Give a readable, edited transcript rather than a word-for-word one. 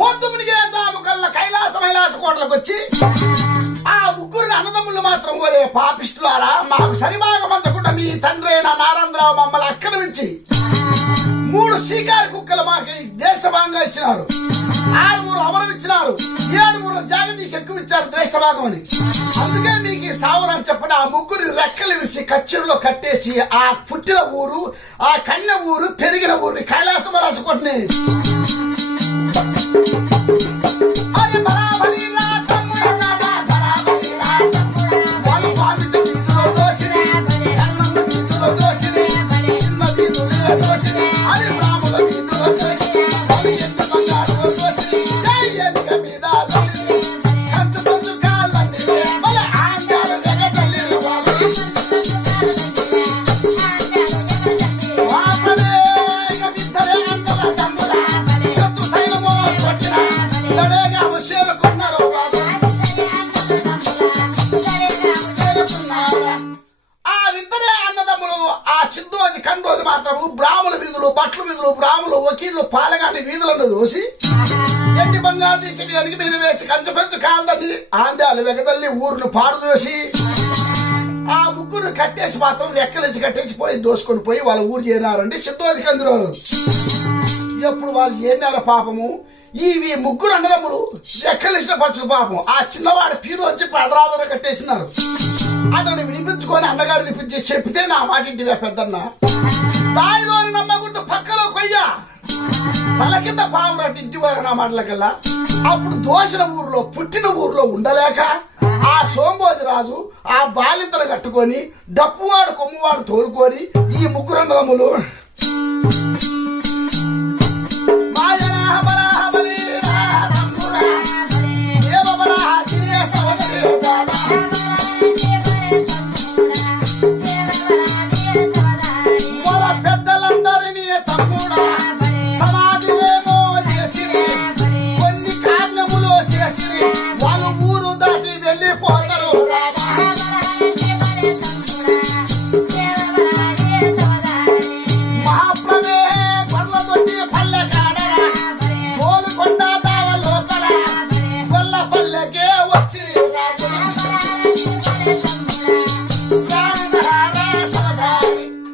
పొద్దుమునిగే జాము కల్లా కైలాస కోటలకు వచ్చి ఆ ముగ్గురిని అన్నదమ్ములు మాత్రం ఒరే పాపిష్టులారా, మాకు సరిబాగా మంచకుండా మీ తండ్రి అయిన నారాయణరావు మమ్మల్ని అక్కడికి 3 షికారు కుక్కలు మాకు జ్యేష్ఠభాగంగా ఇచ్చినారు, 6 అమరం ఇచ్చినారు, 7 జాగతీకి ఎక్కువ ఇచ్చారు జ్యేష్ఠభాగం అని. అందుకే మీకు ఈ సావురని చెప్పండి. ఆ ముగ్గురి రెక్కలు విరిచి కచ్చూరులో కట్టేసి ఆ పుట్టిన ఊరు, ఆ కన్య ఊరు, పెరిగిన ఊరిని కైలాసం రాసుకోండి. బ్రాహ్మణ వీధులు, బట్లు వీధులు, బ్రాహ్మణులు, వకీళ్ళు, పాలగాని వీధులను దోసి ఎండి బంగారు తీసి వెనక మీద వేసి కంచు పెంచు కాలదని ఆందాలు వెగదల్లి ఊరును పాడు దోసి ఆ ముగ్గురు కట్టేసి మాత్రం రెక్కలేసి కట్టేసి పోయి దోసుకొని పోయి వాళ్ళ ఊరు చేరినారండి సిద్ధోది కందులో. ఎప్పుడు వాళ్ళు చేరినారు పాపము, ఇవి ముగ్గురు అన్నదమ్ములు రెక్కలేసిన పచ్చులు పాపం. ఆ చిన్నవాడు పీరు వచ్చి పదరాదర కట్టేసినారు. అతను వినిపించుకొని అన్నగారు వినిపించి చెప్తే నా మాట ఇంటివే పెద్దన్న దాయిలోని నమ్మకూడదు పక్కలో కొయ్యా తల కింద పాము రట్టి ఇంటివారు నా మాటలకల్లా. అప్పుడు దోషణ ఊర్లో పుట్టిన ఊర్లో ఉండలేక ఆ సోంబోది రాజు ఆ బాలింతను కట్టుకొని డప్పువాడు కొమ్మువాడు తోలుకొని ఈ ముగ్గురు అన్నదమ్ములు